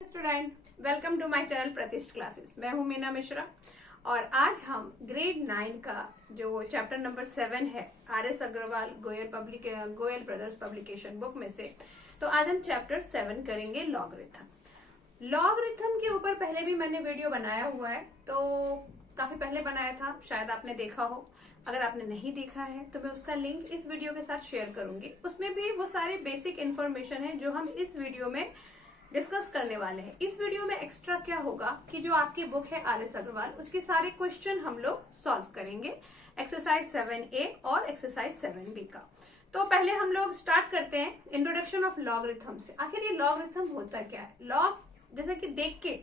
Student, welcome to my channel Pratishth classes. मैं हूं मीना मिश्रा और आज हम ग्रेड 9 का जो चैप्टर नंबर 7 है RS Agarwal Goyal brothers publication book में से, तो आज हम चैप्टर 7 करेंगे लॉगरिथम। लॉगरिथम के ऊपर पहले भी मैंने वीडियो बनाया हुआ है, तो काफी पहले बनाया था, शायद आपने देखा हो। अगर आपने नहीं देखा है तो मैं उसका लिंक इस वीडियो के साथ शेयर करूंगी। उसमें भी वो सारे बेसिक इन्फॉर्मेशन है जो हम इस वीडियो में डिस्कस करने वाले हैं। इस वीडियो में एक्स्ट्रा क्या होगा कि जो आपकी बुक है RS अग्रवाल, उसके सारे क्वेश्चन हम लोग सॉल्व करेंगे, एक्सरसाइज 7A और एक्सरसाइज 7B का। तो पहले हम लोग स्टार्ट करते हैं इंट्रोडक्शन ऑफ लॉगरिथम से। आखिर ये लॉगरिथम होता क्या है? लॉग जैसे कि देख के,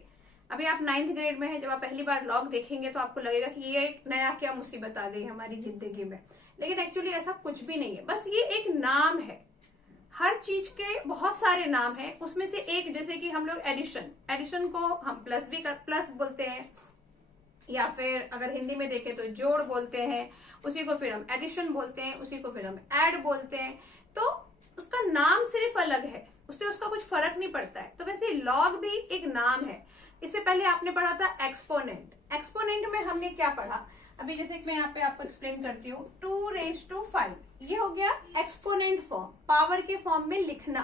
अभी आप 9th ग्रेड में है, जब आप पहली बार लॉग देखेंगे तो आपको लगेगा कि ये एक नया क्या मुसीबत आ गई हमारी जिंदगी में, लेकिन एक्चुअली ऐसा कुछ भी नहीं है। बस ये एक नाम है। हर चीज के बहुत सारे नाम हैं, उसमें से एक, जैसे कि हम लोग एडिशन को हम प्लस बोलते हैं, या फिर अगर हिंदी में देखें तो जोड़ बोलते हैं, उसी को फिर हम एडिशन बोलते हैं, उसी को फिर हम ऐड बोलते हैं। तो उसका नाम सिर्फ अलग है, उससे उसका कुछ फर्क नहीं पड़ता है। तो वैसे लॉग भी एक नाम है। इससे पहले आपने पढ़ा था एक्सपोनेंट। एक्सपोनेंट में हमने क्या पढ़ा? अभी जैसे मैं यहाँ पे आपको एक्सप्लेन करती हूँ, 2⁵ ये हो गया एक्सपोनेंट फॉर्म, पावर के फॉर्म में लिखना।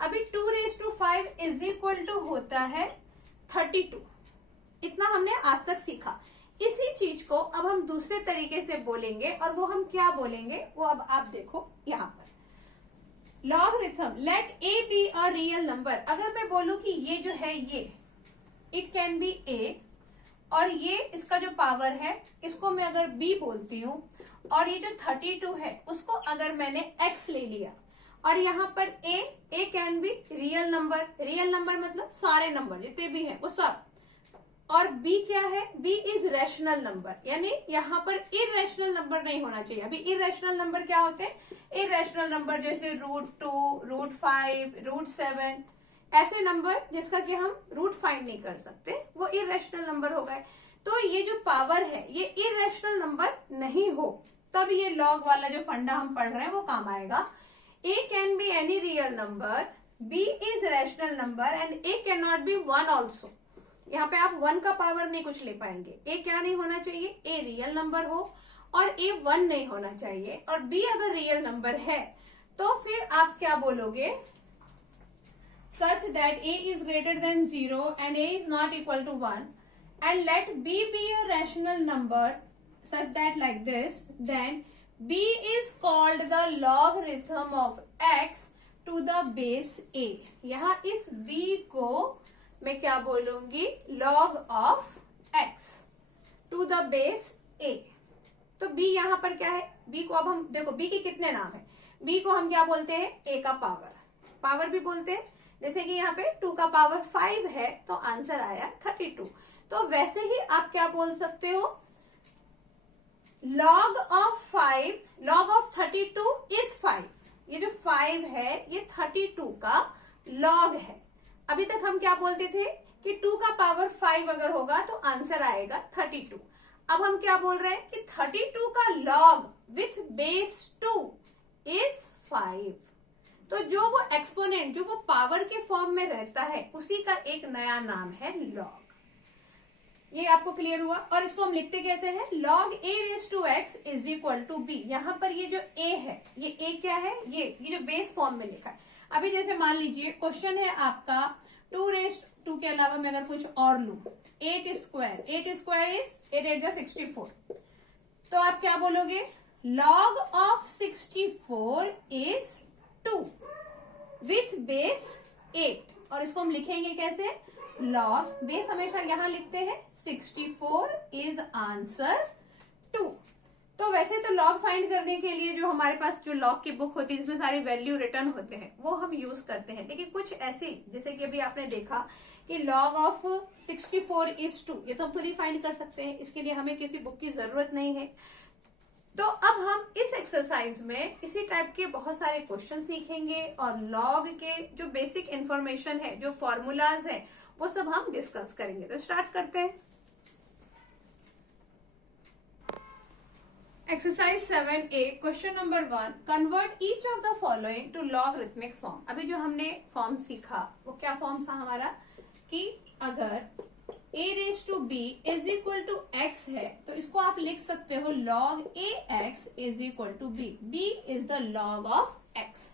अभी 2⁵ इज इक्वल टू होता है 32। इतना हमने आज तक सीखा। इसी चीज को अब हम दूसरे तरीके से बोलेंगे, और वो हम क्या बोलेंगे वो अब आप देखो यहाँ पर। Logarithm, let a be a real number. अगर मैं बोलूं कि ये जो है ये इट कैन बी ए, और ये इसका जो पावर है इसको मैं अगर b बोलती हूँ, और ये जो 32 है उसको अगर मैंने x ले लिया, और यहाँ पर a can be real number मतलब सारे नंबर जितने भी हैं वो सब, और b क्या है? b इज रैशनल नंबर, यानी यहाँ पर इरेशनल नंबर नहीं होना चाहिए। अभी इरेशनल नंबर क्या होते हैं? इरेशनल नंबर जैसे √2, √5, √7, ऐसे नंबर जिसका कि हम रूट फाइंड नहीं कर सकते, वो इरेशनल नंबर हो गए। तो ये जो पावर है ये इरेशनल नंबर नहीं हो, तब ये लॉग वाला जो फंडा हम पढ़ रहे हैं वो काम आएगा। a can be any real number, b is rational number, and a can not be 1 also. यहाँ पे आप 1 का पावर नहीं कुछ ले पाएंगे। a क्या नहीं होना चाहिए? a रियल नंबर हो, और a 1 नहीं होना चाहिए, और b अगर रियल नंबर है तो फिर आप क्या बोलोगे? such that a is greater than 0 and a is not equal to 1, and let b be a rational number such that like this, then b is called the logarithm of x to the base a। यहाँ इस b को मैं क्या बोलूंगी? log of x to the base a। तो b यहाँ पर क्या है? b को अब हम देखो, b के कितने नाम है? b को हम क्या बोलते हैं? a का पावर भी बोलते हैं। जैसे कि यहाँ पे 2 का पावर 5 है तो आंसर आया 32। तो वैसे ही आप क्या बोल सकते हो? log of 32 is 5। ये जो 5 है ये 32 का log है। अभी तक हम क्या बोलते थे कि 2 का पावर 5 अगर होगा तो आंसर आएगा 32। अब हम क्या बोल रहे हैं कि 32 का log विथ बेस 2 इज 5। तो जो वो एक्सपोनेंट, जो वो पावर के फॉर्म में रहता है, उसी का एक नया नाम है लॉग। ये आपको क्लियर हुआ? और इसको हम लिखते कैसे हैं? log a⁵x is equal to b। यहाँ पर ये जो a है, ये a क्या है? ये जो बेस फॉर्म में लिखा है। अभी जैसे मान लीजिए क्वेश्चन है आपका 2⁵ के अलावा मैं अगर कुछ और लू, 8 स्क्वायर इज 8 8 64। तो आप क्या बोलोगे? log of 64 is 2 with base 8। और इसको हम लिखेंगे कैसे? log, बेस हमेशा यहां लिखते हैं, 64 इज आंसर 2। तो वैसे तो log फाइंड करने के लिए जो हमारे पास जो log की बुक होती है जिसमें सारे वैल्यू रिटर्न होते हैं वो हम यूज करते हैं, लेकिन कुछ ऐसी, जैसे कि अभी आपने देखा कि log of 64 इज 2, ये तो हम खुद ही फाइंड कर सकते हैं, इसके लिए हमें किसी बुक की जरूरत नहीं है। तो अब हम इस एक्सरसाइज में इसी टाइप के बहुत सारे क्वेश्चन सीखेंगे, और लॉग के जो बेसिक इंफॉर्मेशन है, जो फॉर्मूलाज है, वो सब हम डिस्कस करेंगे। तो स्टार्ट करते हैं। Exercise 7A, question number 1, convert each of the following to logarithmic form. अभी जो हमने फॉर्म सीखा वो क्या फॉर्म था हमारा? कि अगर a raise to b is equal to x है तो इसको आप लिख सकते हो log ax is equal to b. b is the log of x.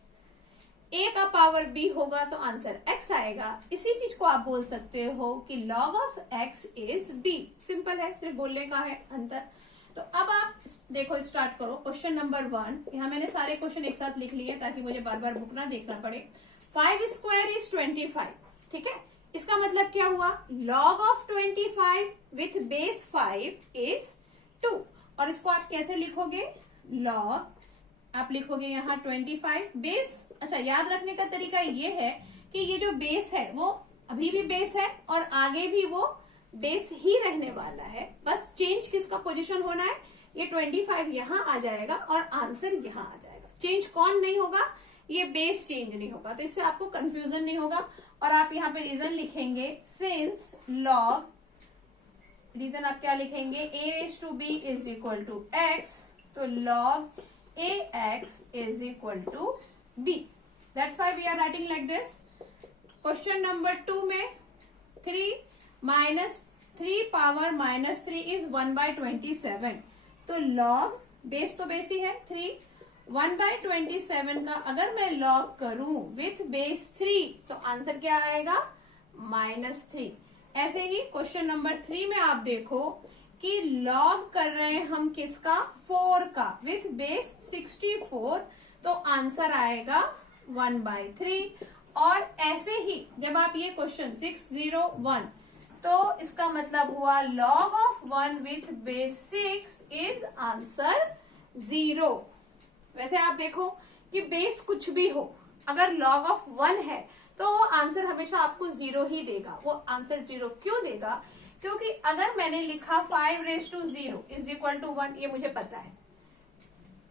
a का पावर b होगा तो आंसर x आएगा. इसी चीज को आप बोल सकते हो कि log of x is b. Simple है, सिर्फ बोलने का है अंतर. तो अब आप देखो, स्टार्ट करो. Question number 1. यहाँ मैंने सारे क्वेश्चन एक साथ लिख लिए ताकि मुझे बार बार बुक ना देखना पड़े. 5 स्क्वायर इज 25. ठीक है, इसका मतलब क्या हुआ? log of 25 with base 5 is 2. और इसको आप कैसे लिखोगे? log, आप लिखोगे यहाँ 25 बेस. अच्छा, याद रखने का तरीका ये है कि ये जो बेस है वो अभी भी बेस है और आगे भी वो बेस ही रहने वाला है. बस चेंज किसका पोजीशन होना है? ये 25 यहाँ आ जाएगा और आंसर यहाँ आ जाएगा. चेंज कौन नहीं होगा? ये बेस चेंज नहीं होगा. तो इससे आपको कंफ्यूजन नहीं होगा. और आप यहाँ पे रीजन लिखेंगे सिंस log, रीजन आप क्या लिखेंगे? a raise to b is equal to x. तो log ax is equal to b. That's why we are writing like this. Question number 2 में 3 माइनस 3 पावर माइनस 3 इज 1/27. तो log, base तो base ही है 3, 1/27 का अगर मैं log करूं with base 3 तो आंसर क्या आएगा? -3. ऐसे ही क्वेश्चन नंबर 3 में आप देखो कि log कर रहे हैं हम किसका? 4 का विथ बेस 64. तो आंसर आएगा 1/3. और ऐसे ही जब आप ये क्वेश्चन 601, तो इसका मतलब हुआ log of 1 with base 6 is answer 0. वैसे आप देखो कि बेस कुछ भी हो, अगर log ऑफ 1 है तो वो आंसर हमेशा आपको 0 ही देगा. वो आंसर 0 क्यों देगा? क्योंकि अगर मैंने लिखा 5 raise to 0 is equal to 1, ये मुझे पता है.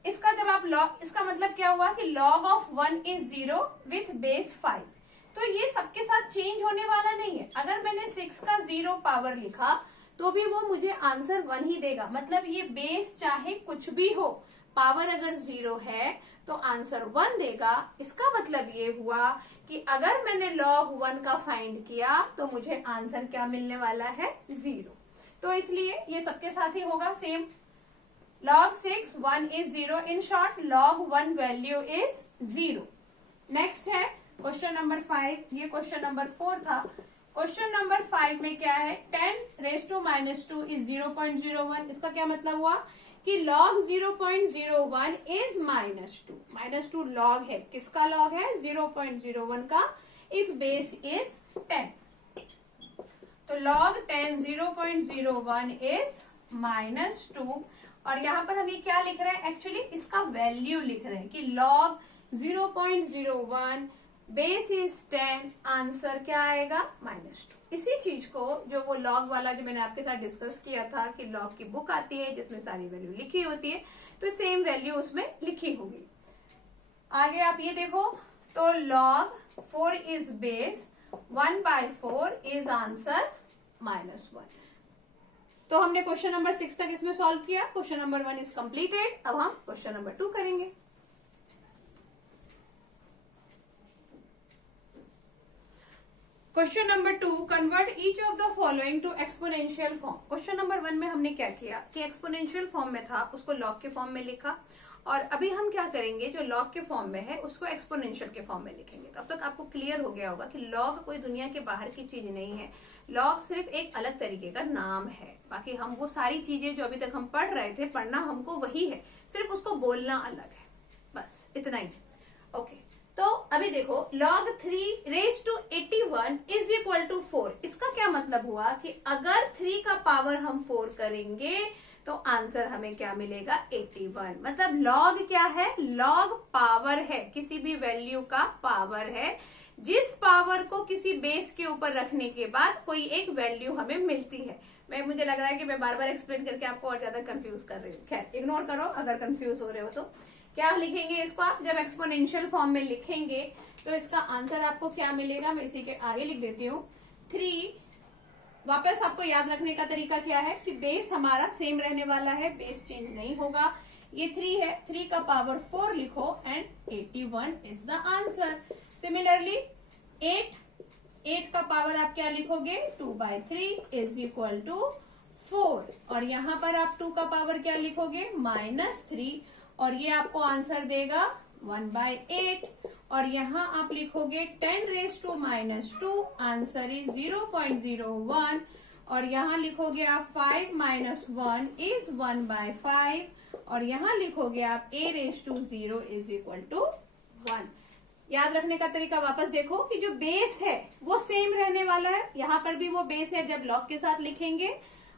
इसका जब आप log, इसका मतलब क्या हुआ कि log of 1 is 0 with base 5. तो ये सबके साथ चेंज होने वाला नहीं है. अगर मैंने 6 का 0 पावर लिखा तो भी वो मुझे आंसर 1 ही देगा. मतलब ये बेस चाहे कुछ भी हो, पावर अगर 0 है तो आंसर 1 देगा. इसका मतलब ये हुआ कि अगर मैंने log 1 का फाइंड किया तो मुझे आंसर क्या मिलने वाला है? 0. तो इसलिए ये सबके साथ ही होगा same. log 6 1 is 0. in short log 1 value is 0. Next है क्वेश्चन नंबर 5. ये क्वेश्चन नंबर 4 था. क्वेश्चन नंबर 5 में क्या है? 10 रेज टू -2 इज 0.01. इसका क्या मतलब हुआ कि log 0.01 इज -2. -2 log है. किसका log है? 0.01 का. इफ बेस इज 10, तो log 10 0.01 इज -2. और यहाँ पर हम ये क्या लिख रहे हैं? एक्चुअली इसका वैल्यू लिख रहे हैं कि log 0.01 बेस इज 10, आंसर क्या आएगा? -2. इसी चीज को, जो वो log वाला जो मैंने आपके साथ डिस्कस किया था कि log की बुक आती है जिसमें सारी वैल्यू लिखी होती है, तो सेम वैल्यू उसमें लिखी होगी. आगे आप ये देखो, तो log 4 is base, 1/4 is answer -1. तो हमने क्वेश्चन नंबर 6 तक इसमें सॉल्व किया. Question number 1 is completed. अब हम क्वेश्चन नंबर 2 करेंगे. Question number 2, convert each of the following to exponential form. Question number 1 में हमने क्या किया कि एक्सपोनेंशियल फॉर्म में था उसको लॉग के फॉर्म में लिखा. और अभी हम क्या करेंगे, जो लॉग के फॉर्म में है उसको एक्सपोनेंशियल के फॉर्म में लिखेंगे. तो अब तक आपको क्लियर हो गया होगा कि लॉग कोई दुनिया के बाहर की चीज नहीं है. लॉग सिर्फ एक अलग तरीके का नाम है. बाकी हम वो सारी चीजें जो अभी तक हम पढ़ रहे थे, पढ़ना हमको वही है, सिर्फ उसको बोलना अलग है. बस इतना ही. ओके, तो अभी देखो log 3 raise to 81 is equal to 4. इसका क्या मतलब हुआ कि अगर 3 का पावर हम 4 करेंगे तो आंसर हमें क्या मिलेगा? 81. मतलब log क्या है? log पावर है, किसी भी वैल्यू का पावर है. जिस पावर को किसी बेस के ऊपर रखने के बाद कोई एक वैल्यू हमें मिलती है. मुझे लग रहा है कि मैं बार बार एक्सप्लेन करके आपको और ज्यादा कंफ्यूज कर रही हूँ. खैर, इग्नोर करो अगर कंफ्यूज हो रहे हो. तो क्या लिखेंगे इसको आप? जब एक्सपोनेंशियल फॉर्म में लिखेंगे तो इसका आंसर आपको क्या मिलेगा? मैं इसी के आगे लिख देती हूँ 3. वापस आपको याद रखने का तरीका क्या है कि बेस हमारा सेम रहने वाला है, बेस चेंज नहीं होगा. ये 3 है, 3 का पावर 4 लिखो and 81 is the answer. Similarly 8 8 का पावर आप क्या लिखोगे 2/3 इज इक्वल टू 4 और यहाँ पर आप 2 का पावर क्या लिखोगे -3 और ये आपको आंसर देगा 1/8 और यहाँ आप लिखोगे 10⁻², आंसर इज 0.01 और यहाँ लिखोगे आप 5 - 1 इज 1/5 और यहाँ लिखोगे आप a⁻0 इज इक्वल टू 1। याद रखने का तरीका वापस देखो कि जो बेस है वो सेम रहने वाला है, यहाँ पर भी वो बेस है जब लॉग के साथ लिखेंगे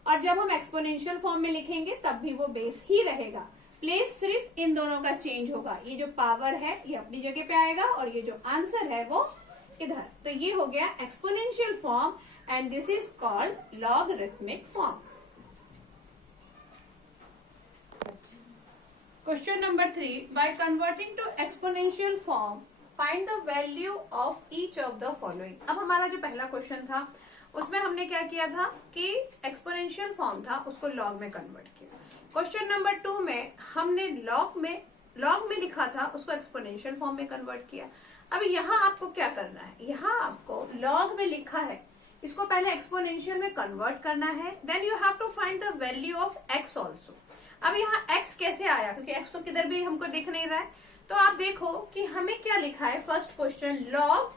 और जब हम एक्सपोनेंशियल फॉर्म में लिखेंगे तब भी वो बेस ही रहेगा। प्लेस सिर्फ इन दोनों का चेंज होगा, ये जो पावर है ये अपनी जगह पे आएगा और ये जो आंसर है वो इधर। तो ये हो गया exponential form and this is called logarithmic form. Question number 3, by converting to exponential form find the value of each of the following. अब हमारा जो पहला क्वेश्चन था उसमें हमने क्या किया था कि एक्सपोनेंशियल फॉर्म था उसको लॉग में कन्वर्ट किया। क्वेश्चन नंबर 2 में हमने लॉग में लिखा था उसको एक्सपोनेंशियल फॉर्म में कन्वर्ट किया। अब यहाँ आपको क्या करना है, यहाँ आपको लॉग में लिखा है इसको पहले एक्सपोनेंशियल में कन्वर्ट करना है, then you have to find the value of x also. अब यहाँ एक्स कैसे आया, क्योंकि एक्स तो किधर भी हमको दिख नहीं रहा है, तो आप देखो कि हमें क्या लिखा है first question, log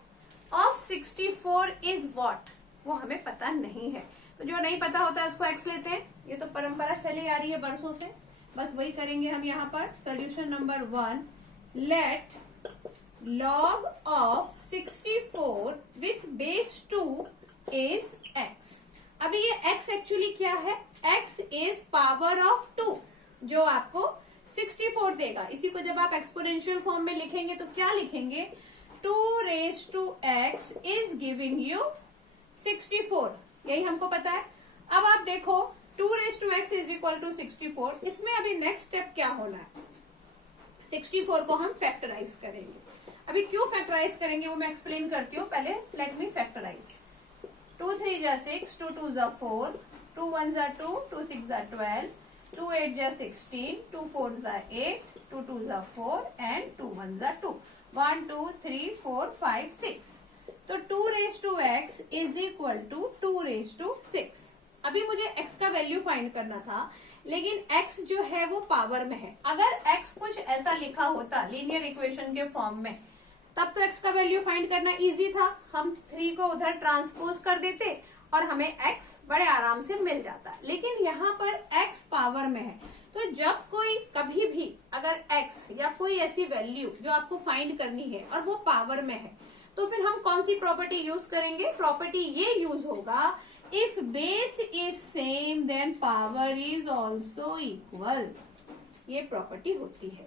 of 64 is what, वो हमें पता नहीं है। तो जो नहीं पता होता है उसको एक्स लेते हैं, ये तो परंपरा चली आ रही है बरसों से, बस वही करेंगे हम यहाँ पर। Solution number 1, let log of 64 with base 2 is x। अभी ये x एक्चुअली क्या है, x is power of 2 जो आपको 64 देगा। इसी को जब आप एक्सपोनेंशियल फॉर्म में लिखेंगे तो क्या लिखेंगे, 2⁻x is giving you 64, यही हमको पता है। अब आप देखो 2⁻x is equal to 64, इसमें अभी नेक्स्ट स्टेप क्या होना है, 64 को हम फैक्टराइज करेंगे। अभी क्यों फैक्टराइज करेंगे वो मैं एक्सप्लेन करती हूँ, पहले लेट मी फैक्टराइज। 2 3 जा 6, 2 2 जा 4, 2 1 जा 2, 2 6 जा 12, 2 8 जा 16, 2 4 जा 8, 2 2 जा 4 एंड 2 1 जा 2, 1 2 3 4 5 6। तो 2⁻x इज इक्वल टू 2⁻6। अभी मुझे x का वैल्यू फाइंड करना था, लेकिन x जो है वो पावर में है। अगर x कुछ ऐसा लिखा होता लीनियर इक्वेशन के फॉर्म में, तब तो x का वैल्यू फाइंड करना इजी था, हम 3 को उधर ट्रांसपोज कर देते और हमें x बड़े आराम से मिल जाता। लेकिन यहाँ पर x पावर में है, तो जब कोई कभी भी अगर x या कोई ऐसी वैल्यू जो आपको फाइंड करनी है और वो पावर में है, तो फिर हम कौन सी प्रॉपर्टी यूज करेंगे, प्रॉपर्टी ये यूज होगा, if base is same then power is also equal. ये प्रॉपर्टी होती है,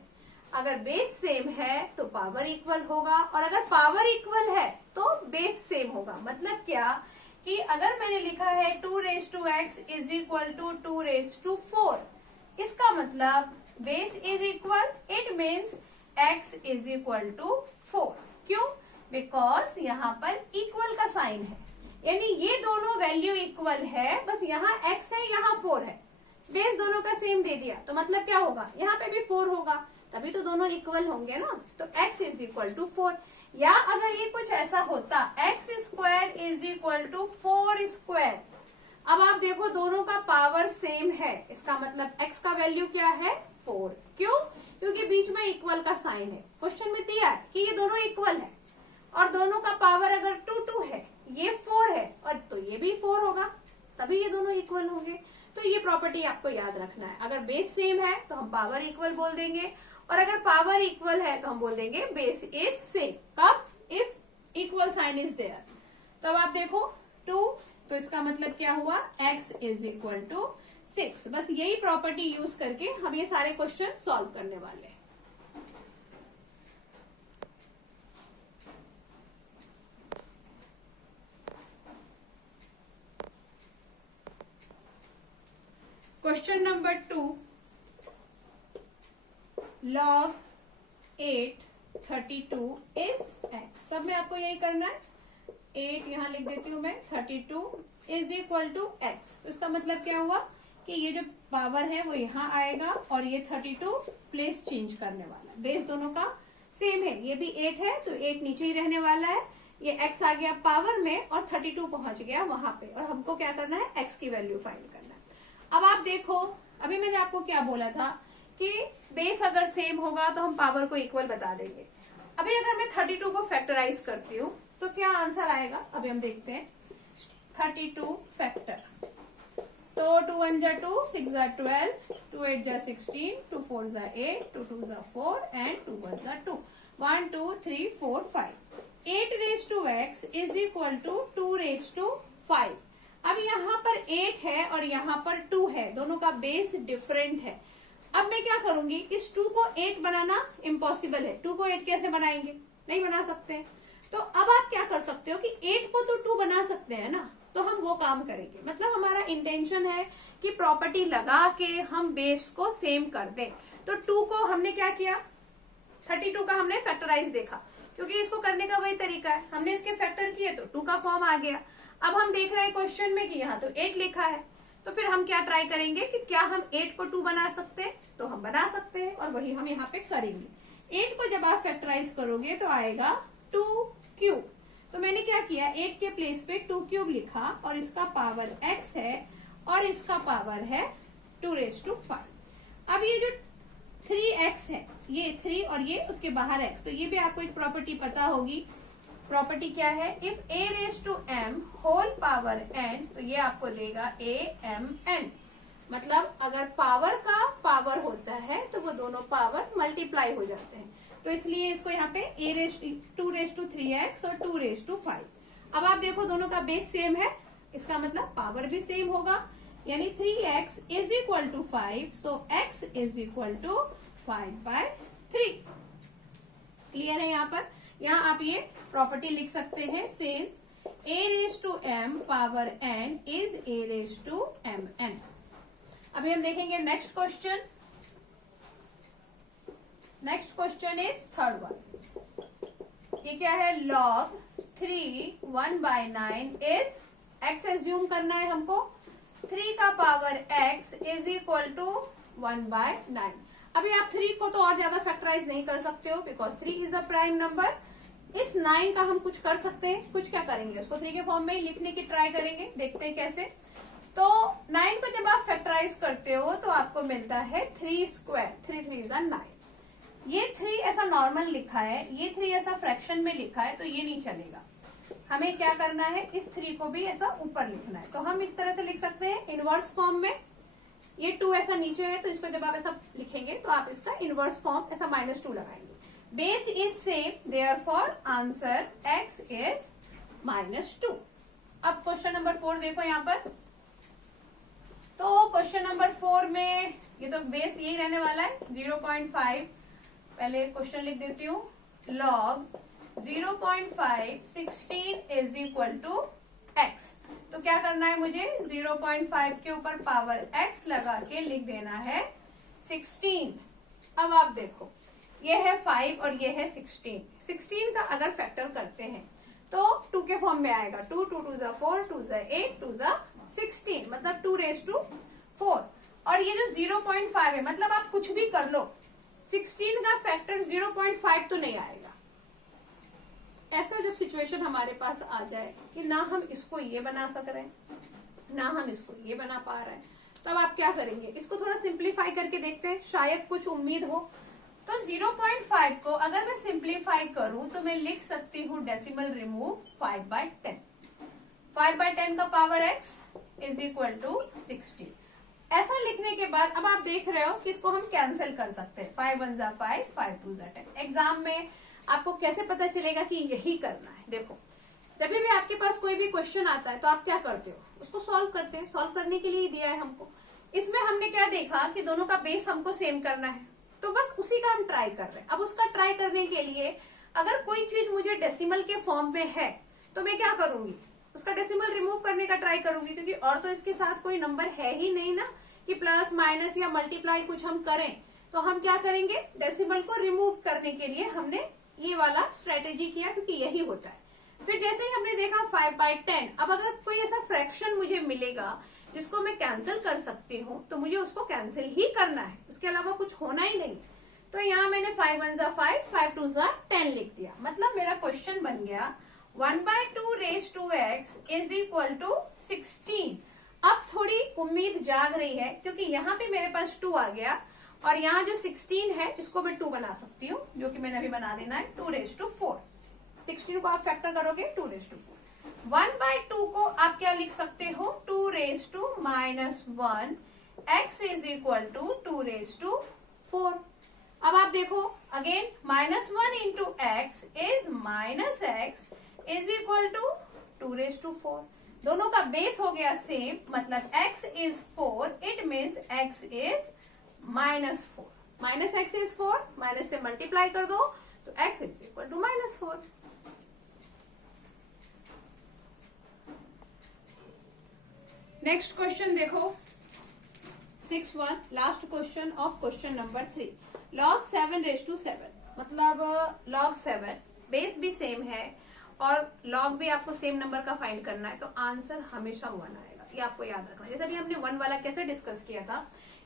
अगर बेस सेम है तो पावर इक्वल होगा और अगर पावर इक्वल है तो बेस सेम होगा। मतलब क्या कि अगर मैंने लिखा है 2⁻x इज इक्वल टू 2⁻4, इसका मतलब base is equal, it means x is equal to 4। क्यों, बिकॉज यहाँ पर इक्वल का साइन है, यानी ये दोनों वैल्यू इक्वल है, बस यहाँ x है यहाँ 4 है, बेस दोनों का सेम दे दिया, तो मतलब क्या होगा, यहाँ पे भी 4 होगा, तभी तो दोनों इक्वल होंगे ना। तो x इज इक्वल टू 4, या अगर ये कुछ ऐसा होता x² इज इक्वल टू 4²। अब आप देखो दोनों का पावर सेम है, इसका मतलब x का वैल्यू क्या है 4। क्यों, क्योंकि बीच में इक्वल का साइन है। क्वेश्चन में दिया है कि ये दोनों इक्वल है और दोनों का पावर अगर 2 है, ये 4 है और तो ये भी 4 होगा, तभी ये दोनों इक्वल होंगे। तो ये प्रॉपर्टी आपको याद रखना है, अगर बेस सेम है तो हम पावर इक्वल बोल देंगे और अगर पावर इक्वल है तो हम बोल देंगे बेस इज सेम। कब, if equal sign is there. तो अब आप देखो 2, तो इसका मतलब क्या हुआ, x इज इक्वल टू 6। बस यही प्रॉपर्टी यूज करके हम ये सारे क्वेश्चन सॉल्व करने वाले हैं। Question number 2, log 8 32 is x। सब में आपको यही करना है, 8 यहां लिख देती हूं मैं, 32 इज इक्वल टू x। तो इसका मतलब क्या हुआ कि ये जो पावर है वो यहाँ आएगा और ये 32 प्लेस चेंज करने वाला, बेस दोनों का सेम है, ये भी 8 है तो 8 नीचे ही रहने वाला है, ये x आ गया पावर में और 32 पहुंच गया वहां पे, और हमको क्या करना है, x की वैल्यू फाइंड करना है। अब आप देखो, अभी मैंने आपको क्या बोला था कि बेस अगर सेम होगा तो हम पावर को इक्वल बता देंगे। अभी अगर मैं 32 को फैक्टराइज करती हूँ तो क्या आंसर आएगा, अभी हम देखते हैं। 32 फैक्टर, तो 2 1 जा 2, 6 जा 12, 2 8 जा 16, 2 4 जा 8, 2 2 जा 4 एंड 2 1 जा 2, 1 2 3 4 5। 8 raise to x is equal to 2 raise to 5। अब यहाँ पर 8 है और यहाँ पर 2 है, दोनों का बेस डिफरेंट है। अब मैं क्या करूंगी, इस 2 को 8 बनाना इम्पॉसिबल है। 2 को 8 कैसे बनाएंगे, नहीं बना सकते हैं। तो अब आप क्या कर सकते हो कि 8 को तो 2 बना सकते हैं ना, तो हम वो काम करेंगे। मतलब हमारा इंटेंशन है कि प्रॉपर्टी लगा के हम बेस को सेम कर दें। तो 2 को हमने क्या किया, 32 का हमने फैक्टराइज देखा, क्योंकि इसको करने का वही तरीका है। हमने इसके फैक्टर किए तो 2 का फॉर्म आ गया। अब हम देख रहे हैं क्वेश्चन में कि यहाँ तो 8 लिखा है, तो फिर हम क्या ट्राई करेंगे कि क्या हम 8 को 2 बना सकते हैं, तो हम बना सकते हैं, और वही हम यहाँ पे करेंगे। 8 को जब आप फैक्टराइज करोगे तो आएगा 2 क्यूब। तो मैंने क्या किया, 8 के प्लेस पे 2 क्यूब लिखा, और इसका पावर x है और इसका पावर है 2 रेज टू 5। अब ये जो 3x है, ये 3 और ये उसके बाहर x, तो ये भी आपको एक प्रॉपर्टी पता होगी। प्रॉपर्टी क्या है, if a raise to m whole power n, तो ये आपको देगा amn। मतलब अगर पावर का पावर होता है तो वो दोनों पावर मल्टीप्लाई हो जाते हैं, तो इसलिए इसको यहाँ पे 2 रेज टू 3x और 2 रेज टू 5। अब आप देखो दोनों का बेस सेम है, इसका मतलब पावर भी सेम होगा, यानी 3x is equal to 5, so x is equal to 5/3। Clear है यहाँ पर। यहाँ आप ये प्रॉपर्टी लिख सकते हैं, since a raise to m power n is a raise to mn। अभी हम देखेंगे next question. Next question is third one. ये क्या है, log 3 1/9 इज x एज्यूम करना है हमको, 3 का power x is equal to 1/9। अभी आप 3 को तो और ज्यादा फैक्टराइज नहीं कर सकते हो, because 3 is a prime number. इस 9 का हम कुछ कर सकते हैं, कुछ क्या करेंगे, उसको 3 के फॉर्म में ही लिखने की ट्राई करेंगे, देखते हैं कैसे। तो 9 को जब आप फैक्टराइज करते हो तो आपको मिलता है 3 स्क्वायर, 3 3 इज 9। ये 3 ऐसा नॉर्मल लिखा है, ये 3 ऐसा फ्रैक्शन में लिखा है, तो ये नहीं चलेगा। हमें क्या करना है, इस 3 को भी ऐसा ऊपर लिखना है। तो हम इस तरह से लिख सकते हैं इनवर्स फॉर्म में। ये 2 ऐसा नीचे है, तो इसको जब आप ऐसा लिखेंगे तो आप इसका इनवर्स फॉर्म ऐसा -2 लगाएंगे। Base is same, therefore answer x is -2। अब क्वेश्चन नंबर 4 देखो यहाँ पर। तो क्वेश्चन नंबर 4 में ये तो बेस यही रहने वाला है 0.5। पहले क्वेश्चन लिख देती हूँ, log 0.5 16 is equal to x। तो क्या करना है मुझे, 0.5 के ऊपर पावर x लगा के लिख देना है 16। अब आप देखो, ये है 5 और ये है 16। 16 का अगर फैक्टर करते हैं तो 2 के फॉर्म में आएगा, 2 2 2 जा 4, 2 जा 8, 2 जा 16, मतलब 2 रेज टू 4। और ये जो 0.5 है, मतलब आप कुछ भी कर लो, 16 का फैक्टर 0.5 तो नहीं आएगा। ऐसा जब सिचुएशन हमारे पास आ जाए कि ना हम इसको ये बना सक रहे हैं, ना हम इसको ये बना पा रहे हैं, तब आप क्या करेंगे, इसको थोड़ा सिंप्लीफाई करके देखते हैं, शायद कुछ उम्मीद हो। तो 0.5 को अगर मैं सिंप्लीफाई करूं तो मैं लिख सकती हूँ डेसिमल रिमूव 5/10। 5/10 का power x is equal to 16। ऐसा लिखने के बाद अब आप देख रहे हो कि इसको हम कैंसिल कर सकते हैं, 5 1 जा 5, 5 2 जा 10। एग्जाम में आपको कैसे पता चलेगा कि यही करना है। देखो, जब भी आपके पास कोई भी क्वेश्चन आता है तो आप क्या करते हो, उसको सॉल्व करते हैं, सॉल्व करने के लिए ही दिया है हमको। इसमें हमने क्या देखा कि दोनों का बेस हमको सेम करना है, तो बस उसी का हम ट्राई कर रहे हैं। अब उसका ट्राई करने के लिए अगर कोई चीज मुझे डेसिमल के फॉर्म में है तो मैं क्या करूंगी, उसका डेसिमल रिमूव करने का ट्राई करूंगी, क्योंकि और तो इसके साथ कोई नंबर है ही नहीं ना कि प्लस माइनस या मल्टीप्लाई कुछ हम करें। तो हम क्या करेंगे, डेसिमल को रिमूव करने के लिए हमने ये वाला स्ट्रेटेजी किया, क्योंकि यही होता है। फिर जैसे ही हमने देखा 5/10, अब अगर कोई ऐसा फ्रैक्शन मुझे मिलेगा जिसको मैं कैंसिल कर सकती हूँ तो मुझे उसको कैंसिल ही करना है, उसके अलावा कुछ होना ही नहीं। तो यहाँ मैंने 5 1 जा 5, 5 2 जा 10 लिख दिया। मतलब मेरा क्वेश्चन बन गया 1/2 raise to x is equal to 16। अब थोड़ी उम्मीद जाग रही है क्योंकि यहाँ पे मेरे पास 2 आ गया और यहाँ जो 16 है इसको मैं 2 बना सकती हूँ, जो कि मैंने अभी बना देना है 2 रेज टू 4। 16 को आप फैक्टर करोगे 2 रेज टू 4। 1/2 को आप क्या लिख सकते हो, 2 raise to -1 x is equal to 2 raise to 4। अब आप देखो again -1 into x is -x is equal to 2 raise to 4। दोनों का बेस हो गया सेम, मतलब x is 4, it means x is -4। -x is 4, minus से मल्टीप्लाई कर दो तो x is equal to -4। Next question देखो 6-1, last question of question number 3। log 7 raise to 7, मतलब log 7 बेस भी सेम है और log भी आपको सेम नंबर का फाइंड करना है, तो आंसर हमेशा 1 आएगा। ये आपको याद रखना है। जैसे अभी हमने 1 वाला कैसे डिस्कस किया था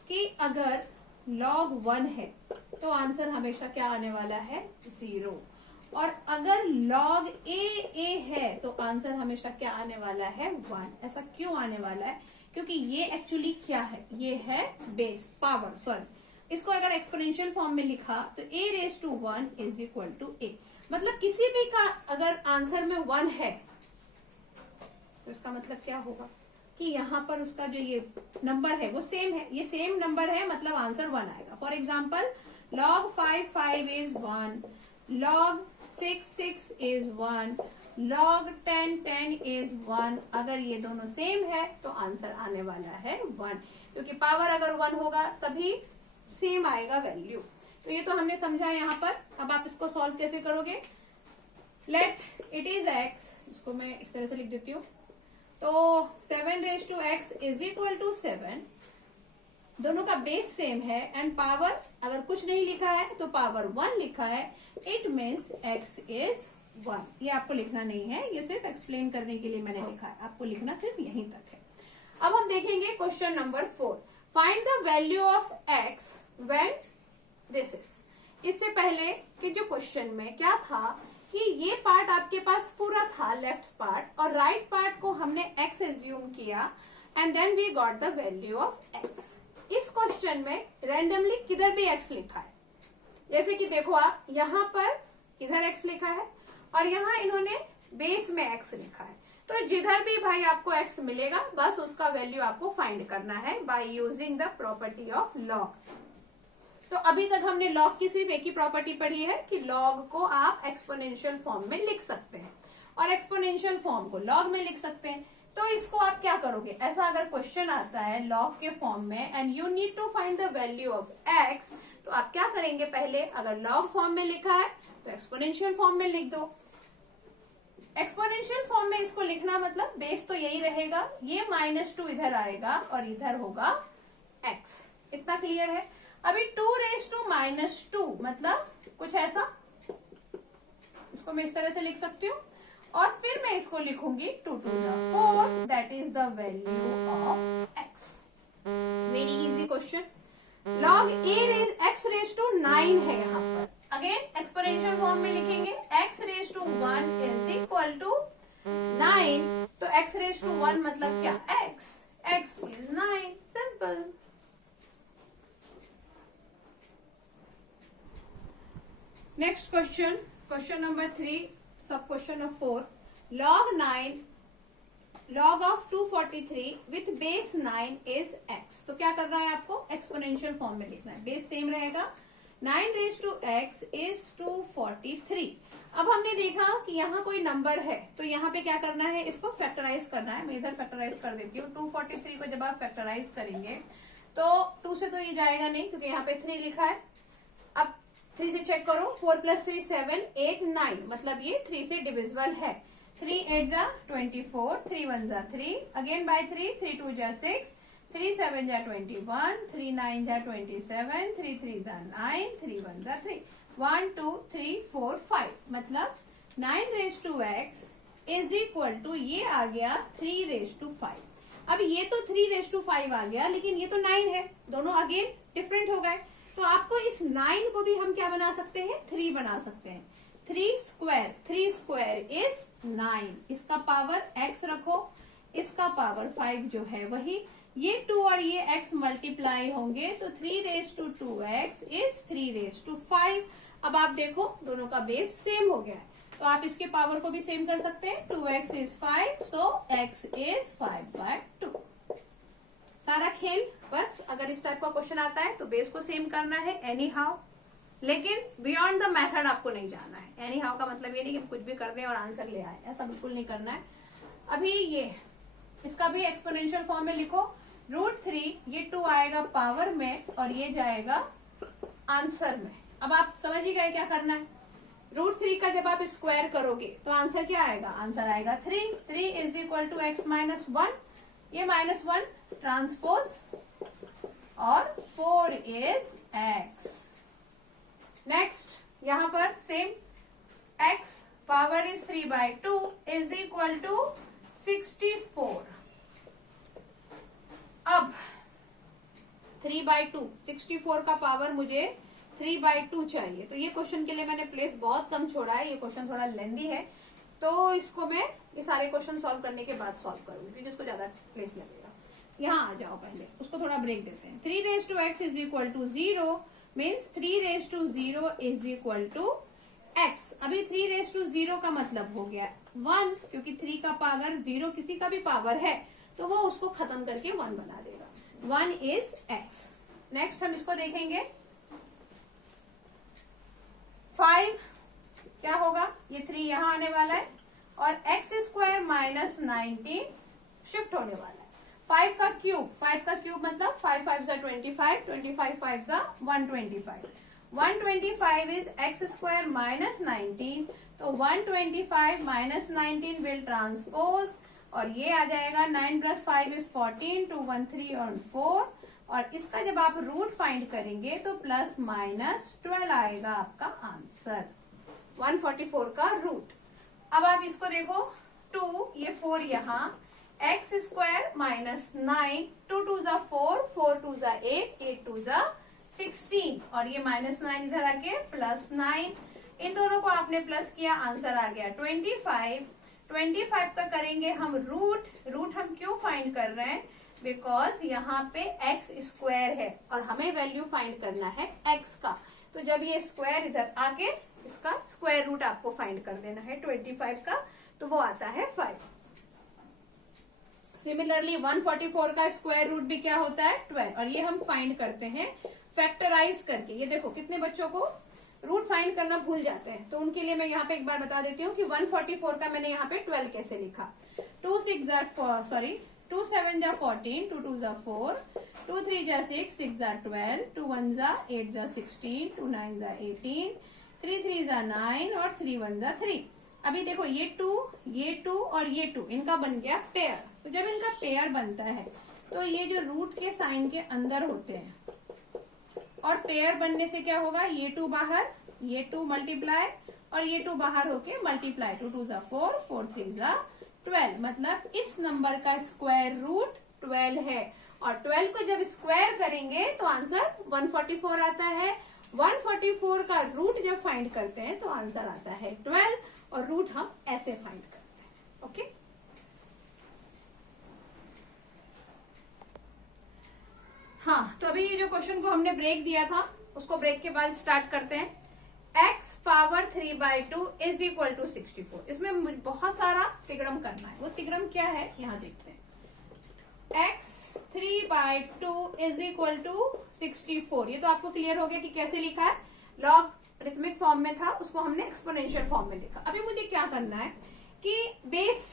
कि अगर log 1 है तो आंसर हमेशा क्या आने वाला है, 0। और अगर log a है तो आंसर हमेशा क्या आने वाला है, 1। ऐसा क्यों आने वाला है, क्योंकि ये एक्चुअली क्या है, ये है बेस पावर, सॉरी। इसको अगर एक्सपोनेंशियल फॉर्म में लिखा तो a raise to 1 is equal to a, मतलब किसी भी का अगर आंसर में 1 है तो इसका मतलब क्या होगा कि यहाँ पर उसका जो ये नंबर है वो सेम है, ये सेम नंबर है, मतलब आंसर 1 आएगा। For example log 5 is 1, log 6 is 1, log 10 is 1। अगर ये दोनों सेम है तो आंसर आने वाला है 1, क्योंकि पावर अगर 1 होगा तभी सेम आएगा वैल्यू। तो ये तो हमने समझा है यहाँ पर। अब आप इसको सॉल्व कैसे करोगे, लेट इट इज x, इसको मैं इस तरह से लिख देती हूँ। तो 7 raise to x is equal to 7, दोनों का बेस सेम है एंड पावर अगर कुछ नहीं लिखा है तो पावर 1 लिखा है, इट मीन्स x इज 1। ये आपको लिखना नहीं है, ये सिर्फ एक्सप्लेन करने के लिए मैंने लिखा है, आपको लिखना सिर्फ यहीं तक है। अब हम देखेंगे question number 4, find the value of x when this is. इससे पहले कि जो क्वेश्चन में क्या था कि ये पार्ट आपके पास पूरा था लेफ्ट पार्ट, और राइट पार्ट को हमने x एज्यूम किया and then we got the value of x। इस क्वेश्चन में रैंडमली किधर भी x लिखा है, जैसे कि देखो आप यहाँ पर इधर x लिखा है और यहाँ इन्होंने बेस में x लिखा है, तो जिधर भी भाई आपको x मिलेगा बस उसका वैल्यू आपको फाइंड करना है by using the property of log। तो अभी तक हमने log की सिर्फ एक ही प्रॉपर्टी पढ़ी है कि log को आप एक्सपोनेंशियल फॉर्म में लिख सकते हैं और एक्सपोनेंशियल फॉर्म को log में लिख सकते हैं। तो इसको आप क्या करोगे, ऐसा अगर क्वेश्चन आता है log के फॉर्म में and you need to find the value of x, तो आप क्या करेंगे, पहले अगर log फॉर्म में लिखा है तो एक्सपोनेंशियल फॉर्म में लिख दो। एक्सपोनेंशियल फॉर्म में इसको लिखना मतलब बेस तो यही रहेगा, ये -2 इधर आएगा और इधर होगा x। इतना क्लियर है। अभी 2 रेज टू -2 मतलब कुछ ऐसा, इसको मैं इस तरह से लिख सकती हूँ और फिर मैं इसको लिखूंगी 2 to the 4, that is the value of x। Very easy question. log x raise to 9 है यहाँ पर, अगेन एक्सपोनेंशियल फॉर्म में लिखेंगे x raise to 1 is equal to 9, तो x रेज टू 1 मतलब क्या, x is 9, simple. Next question, question number 3, sub question of 4, log 9 log of 243 with base 9 is x। तो क्या करना है आपको, एक्सपोनेंशियल फॉर्म में लिखना है, बेस सेम रहेगा। 9 रेज टू x इज 243। अब हमने देखा कि यहाँ कोई नंबर है तो यहाँ पे क्या करना है, इसको फैक्टराइज करना है। मैं इधर फैक्टराइज कर देती हूँ। 243 को जब आप फैक्टराइज करेंगे तो 2 से तो ये जाएगा नहीं क्योंकि यहाँ पे 3 लिखा है। अब 3 से चेक करो, 4 + 3 7 8 9, मतलब ये 3 से डिविजिबल है। 3 8 जा 24, 3 1 जा 3, अगेन बाय 3, 3 2 जा 6, 3 7 जा 21, 3 9 जा 27, 3 3 जा 9, 3 1 जा 3, 1 2 3 4 5, मतलब 9 raise to x is equal to, ये आ गया 3 रेज टू 5। अब ये तो 3 रेज टू 5 आ गया, लेकिन ये तो 9 है, दोनों अगेन डिफरेंट हो गए। तो आपको इस 9 को भी हम क्या बना सकते हैं, 3 बना सकते हैं। 3 स्क्वायर इज 9, इसका पावर x रखो, इसका पावर 5 जो है वही, ये 2 और ये x मल्टीप्लाई होंगे तो 3 raise to 2x is 3 raise to 5। अब आप देखो दोनों का बेस सेम हो गया है, तो आप इसके पावर को भी सेम कर सकते हैं। 2x is 5, so x is 5/2। सारा खेल बस, अगर इस टाइप का क्वेश्चन आता है तो बेस को सेम करना है एनी हाउ, लेकिन बियॉन्ड द मेथड आपको नहीं जाना है। एनी हाउ का मतलब ये नहीं कि कुछ भी कर दें और आंसर ले आए, ऐसा बिल्कुल नहीं करना है। अभी ये इसका भी एक्सपोनेंशियल फॉर्म में लिखो, √3, ये 2 आएगा पावर में और ये जाएगा आंसर में। अब आप समझ ही गए क्या करना है। √3 का जब आप स्क्वायर करोगे तो आंसर क्या आएगा, आंसर आएगा 3। 3 is equal to x minus 1, ये -1 ट्रांसपोज और 4 इज x। नेक्स्ट यहां पर same, x power is 3/2 is equal to 64। अब 3/2, 64 का पावर मुझे 3/2 चाहिए, तो ये क्वेश्चन के लिए मैंने प्लेस बहुत कम छोड़ा है, ये क्वेश्चन थोड़ा लेंदी है, तो इसको मैं ये सारे क्वेश्चन सॉल्व करने के बाद सॉल्व करूंगी क्योंकि इसको ज्यादा प्लेस लगेगा। यहाँ आ जाओ, पहले उसको थोड़ा ब्रेक देते हैं। 3 raise to x is equal to 0 means 3 raise to 0 is equal to x। अभी 3 रेज टू 0 का मतलब हो गया 1, क्योंकि 3 का पावर 0 किसी का भी पावर है तो वो उसको खत्म करके 1 बना देगा। 1 इज x। नेक्स्ट हम इसको देखेंगे 5, क्या होगा, ये 3 यहां आने वाला है और x स्क्वायर माइनस 19 शिफ्ट होने वाला है। 5 का क्यूब मतलब 5 5 जा 25, 25 5 जा 125। 125 इज x स्क्वायर माइनस 19, तो 125 माइनस 19 विल ट्रांसपोज और ये आ जाएगा 9 + 5 इज 14, 2 1 3 और 4, और इसका जब आप रूट फाइंड करेंगे तो ±12 आएगा आपका आंसर, 144 का रूट। अब आप इसको देखो, 2 ये 4 यहाँ, x स्क्वायर माइनस 9, 2 2 जा 4, 4 2 जा 8, 8 2 जा 16 और ये -9 इधर आके +9, इन दोनों को आपने प्लस किया, आंसर आ गया 25। 25 का करेंगे हम रूट हम क्यों फाइंड कर रहे हैं, बिकॉज यहाँ पे x स्क्वायर है और हमें वैल्यू फाइंड करना है x का, तो जब ये स्क्वायर इधर आके इसका स्क्वायर रूट आपको फाइंड कर देना है 25 का, तो वो आता है 5। सिमिलरली 144 का स्क्वायर रूट भी क्या होता है 12, और ये हम फाइंड करते हैं फैक्टराइज करके। ये देखो कितने बच्चों को रूट फाइंड करना भूल जाते हैं, तो उनके लिए मैं यहाँ पे एक बार बता देती हूँ कि 144 का मैंने यहाँ पे 12 कैसे लिखा। 2 7 जा 14, 2 2 जा 4, 2 3 जा 6, 6 जा 12, 2 1 जा 8 जा 16, 2 9 जा 18, 3 3 जा 9 और 3 1 जा 3। अभी देखो ये 2 और ये 2 इनका बन गया पेयर। तो जब इनका पेयर बनता है तो ये जो रूट के साइन के अंदर होते हैं, और पेयर बनने से क्या होगा, ये 2 बाहर, ये 2 मल्टीप्लाई और ये 2 बाहर होके मल्टीप्लाई, 2 2 जा 4, 4 3 जा 12, मतलब इस नंबर का स्क्वायर रूट 12 है। और 12 को जब स्क्वायर करेंगे तो आंसर 144 आता है। 144 का रूट जब फाइंड करते हैं तो आंसर आता है 12, और रूट हम ऐसे फाइंड करते हैं। ओके, हाँ, तो अभी ये जो क्वेश्चन को हमने ब्रेक दिया था उसको ब्रेक के बाद स्टार्ट करते हैं। x power 3/2 is equal to 64। इसमें बहुत सारा तिगड़म करना है, वो तिगड़म क्या है यहाँ देखते हैं। x 3/2 इज इक्वल टू 64, ये तो आपको क्लियर हो गया कि कैसे लिखा है। लॉगरिथमिक फॉर्म में था, उसको हमने एक्सपोनेंशियल फॉर्म में लिखा। अभी मुझे क्या करना है कि बेस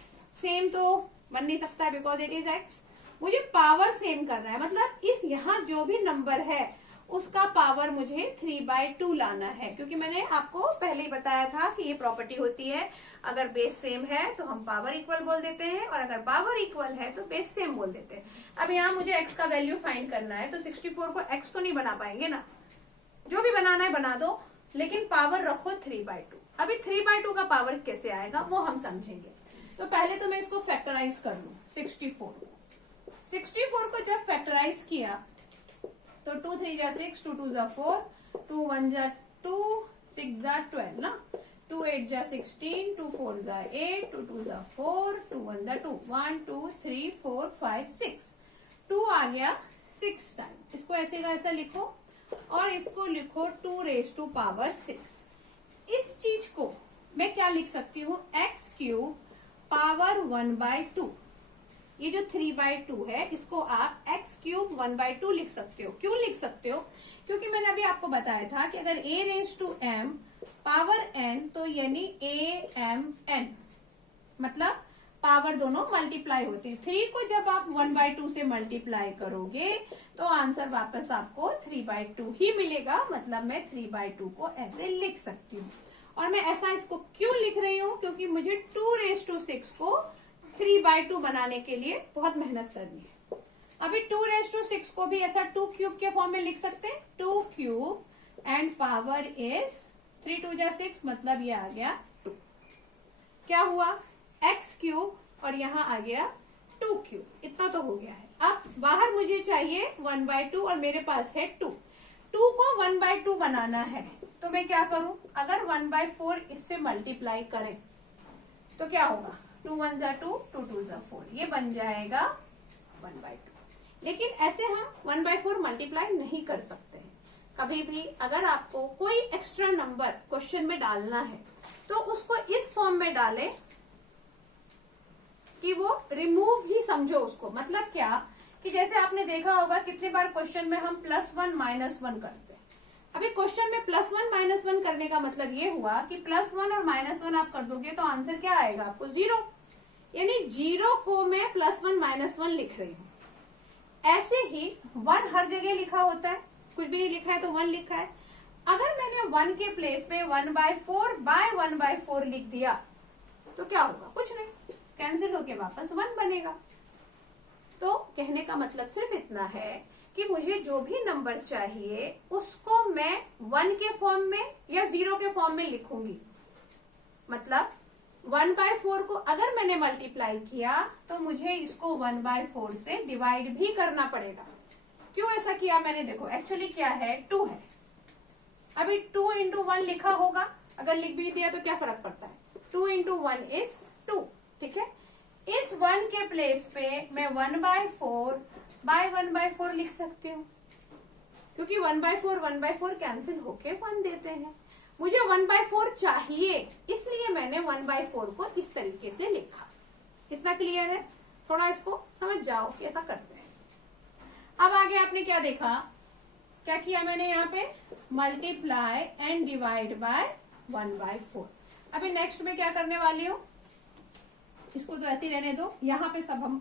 सेम तो बन नहीं सकता बिकॉज इट इज x, मुझे पावर सेम करना है, मतलब इस यहाँ जो भी नंबर है उसका पावर मुझे 3/2 लाना है, क्योंकि मैंने आपको पहले ही बताया था कि ये प्रॉपर्टी होती है, अगर बेस सेम है तो हम पावर इक्वल बोल देते हैं, और अगर पावर इक्वल है तो बेस सेम बोल देते हैं। अब यहाँ मुझे x का वैल्यू फाइंड करना है, तो 64 को x तो नहीं बना पाएंगे ना, जो भी बनाना है बना दो, लेकिन पावर रखो 3/2। अभी 3/2 का पावर कैसे आएगा वो हम समझेंगे। तो पहले तो मैं इसको फैक्टराइज कर लू। 64 को जब फैक्टराइज किया तो 2 3 जा 6, 2 2 जा 4, 2 1 जा 2, 6 जा 12 ना, 2 8 जा 16, 2 4 जा 8, 2 2 जा 4, 2 1 जा 2, 1 2 3 4 5 6, 2 आ गया 6 टाइम। इसको ऐसे का ऐसा लिखो और इसको लिखो 2 raised to power 6। इस चीज को मैं क्या लिख सकती हूँ, x क्यूब पावर 1/2। ये जो 3/2 है इसको आप x क्यूब 1/2 लिख सकते हो। क्यों लिख सकते हो, क्योंकि मैंने अभी आपको बताया था कि अगर a raise to m power n तो यानी a m n, मतलब पावर दोनों मल्टीप्लाई होते हैं। 3 को जब आप 1/2 से मल्टीप्लाई करोगे तो आंसर वापस आपको 3/2 ही मिलेगा, मतलब मैं 3/2 को ऐसे लिख सकती हूँ। और मैं ऐसा इसको क्यों लिख रही हूँ, क्योंकि मुझे 2 raised to 6 को 3/2 बनाने के लिए बहुत मेहनत करनी है। अभी 2 raised to 6 को भी ऐसा 2 क्यूब के फॉर्म में लिख सकते हैं, 2 क्यूब एंड पावर इज 3 2 जा 6, मतलब ये आ गया 2। क्या हुआ, x क्यूब और यहाँ आ गया 2 क्यूब, इतना तो हो गया है। अब बाहर मुझे चाहिए 1/2 और मेरे पास है 2 को 1/2 बनाना है तो मैं क्या करूं, अगर 1/4 इससे मल्टीप्लाई करें तो क्या होगा, 2 1 जा 2, 2 2 जा 4, ये बन जाएगा 1/2। लेकिन ऐसे हम 1/4 मल्टीप्लाई नहीं कर सकते हैं। कभी भी अगर आपको कोई एक्स्ट्रा नंबर क्वेश्चन में डालना है तो उसको इस फॉर्म में डालें कि वो रिमूव ही समझो उसको। मतलब क्या कि जैसे आपने देखा होगा कितनी बार क्वेश्चन में हम +1 -1 करते हैं। अभी क्वेश्चन में +1 -1 करने का मतलब ये हुआ कि +1 और -1 आप कर दोगे तो आंसर क्या आएगा आपको, 0। यानी 0 को मैं +1 -1 लिख रही हूँ। ऐसे ही 1 हर जगह लिखा होता है, कुछ भी नहीं लिखा है तो 1 लिखा है। अगर मैंने 1 के प्लेस पे 1/4 लिख दिया तो क्या होगा, कुछ नहीं, कैंसिल होके वापस 1 बनेगा। तो कहने का मतलब सिर्फ इतना है कि मुझे जो भी नंबर चाहिए उसको मैं 1 के फॉर्म में या 0 के फॉर्म में लिखूंगी। मतलब 1/4 को अगर मैंने मल्टीप्लाई किया तो मुझे इसको 1/4 से डिवाइड भी करना पड़ेगा। क्यों ऐसा किया मैंने, देखो एक्चुअली क्या है, 2 है। अभी 2 × 1 लिखा होगा, अगर लिख भी दिया तो क्या फर्क पड़ता है, 2 × 1 इज 2, ठीक है। इस 1 के प्लेस पे मैं 1/4 लिख सकती हूँ, क्योंकि 1/4 कैंसिल होके 1 देते हैं। मुझे 1/4 चाहिए, इसलिए मैंने 1/4 को इस तरीके से लिखा। इतना क्लियर है, थोड़ा इसको समझ जाओ कि ऐसा करते हैं। अब आगे आपने क्या देखा, क्या किया मैंने यहाँ पे, मल्टीप्लाई एंड डिवाइड बाय 1/4। अभी नेक्स्ट में क्या करने वाली हूँ, इसको तो ऐसे ही रहने दो, यहाँ पे सब हम